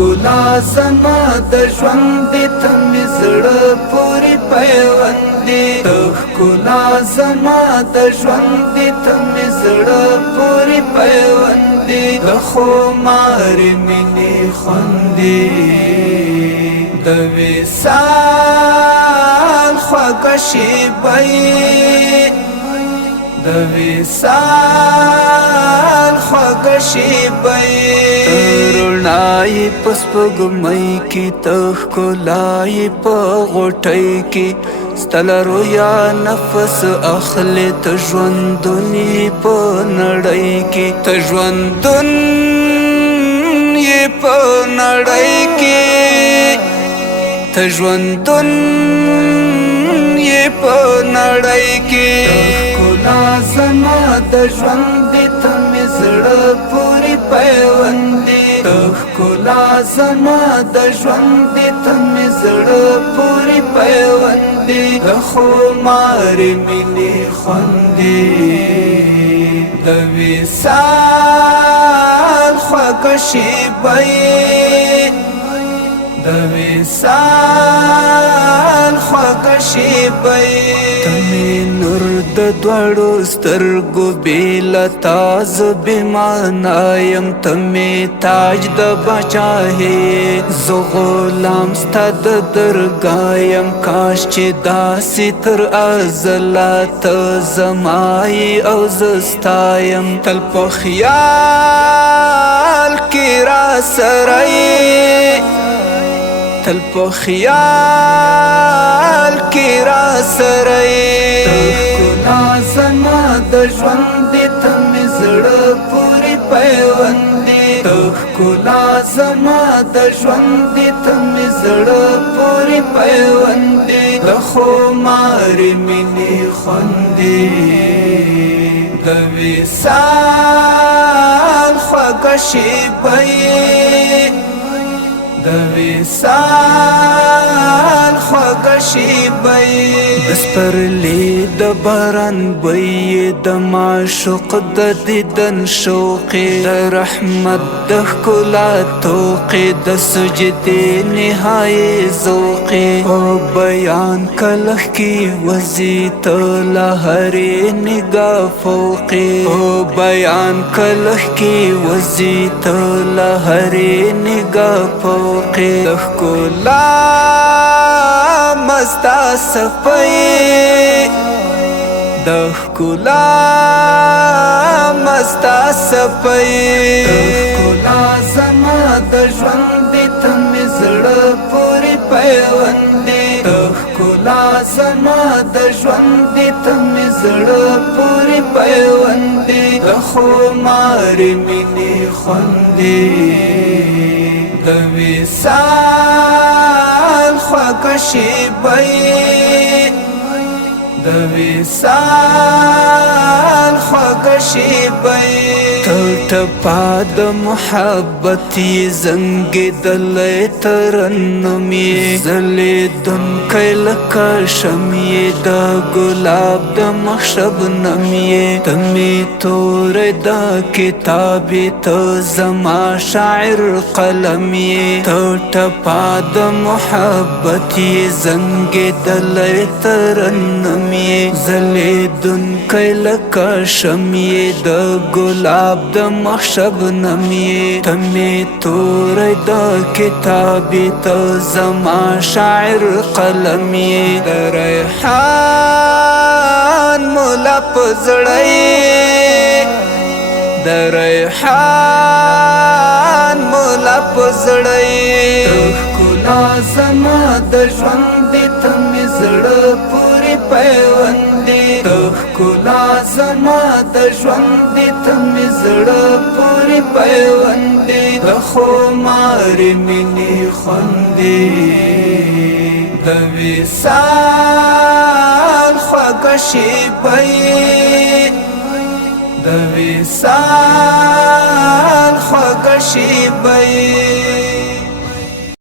ښکلا زما د ژوند ته مې زړه پورې پیوند دی ښکلا زما د ژوند ته مې زړه پورې پیوند دی د خمارې مینې خوند دی د وصال خوږه شېبه د وصال خوږه شېبه رڼایې په سپوږمۍ کې ته ښکلایې په غوټۍ کې ستا له رویا نفس اخلې ته ژوندون یې په نړۍ کې ته ژوندون یې په نړۍ کې ته ژوندون یې په نړۍ کې ښکلا زما د ژوند ته مې زړه پورې پیوند دی ښکلا زما د ژوند ته مې زړه پورې پیوند دی د خمارې مینې خوند دی د وصال خوږه شېبه د وصال خوږه شېبه ته مې نور د دواړو سترګو بېله تاز بېمانا یم ته مې تاج د باچاهۍ زه غلام ستا د درګاه یم کاش چې داسې تر ازله ته زما یې او زه ستا یم تل په خیال کې را سره تل په خیال کې را سره ښکلا زما د ژوند ته مې زړه پورې پیوند دی ښکلا زما د ژوند ته مې زړه پورې پیوند دی د خمارې مینې خوند دی د وصال خوږه شېبه د وصال خوږه شېبه د سپرلي د باران بوی د معشوق د دیدن شوقې د رحمت د ښکلا توقې د سجدې نهایي ذوقې په بیان کلخ کې وځي ته له هرې نګاه فوقې په بیان کلخ کې وځي ته له هرې نګاه فوقې د ښکلا مستا صفای د ښکلا مستا صفای د ښکلا زما د ژوند ته مې زړه پورې پیوند دی د ښکلا زما د ژوند ته مې زړه پورې پیوند دی د خمارې مینې خوند دی د وصال خوږه شېبه د وصال خوږه شېبه ټپه د محبت یې زنګېدلی ترنم یې ځلېدونکی لکه شمع یې د ګلاب د مخ شبنم یې ته مې توری د کتاب یې ته زما شاعر قلم یې ته ټپه د محبت یې زنګېدلی ترنم یې ځلېدونکی لکه شمع یې د ګلاب د مخ شبنم یې ته مې توری د کتاب یې ته زما شاعر قلم یې د ریحان مولا په زړه د ریحان مولا په زړه ښکلا زما د ژوند ته مې زړه پورې پیوند دی ښکلا زما د ژوند ته مې زړه پورې پیوند دی د خمارې مینې خوند دی د وصال خوږه شېبه د وصال خوږه شېبه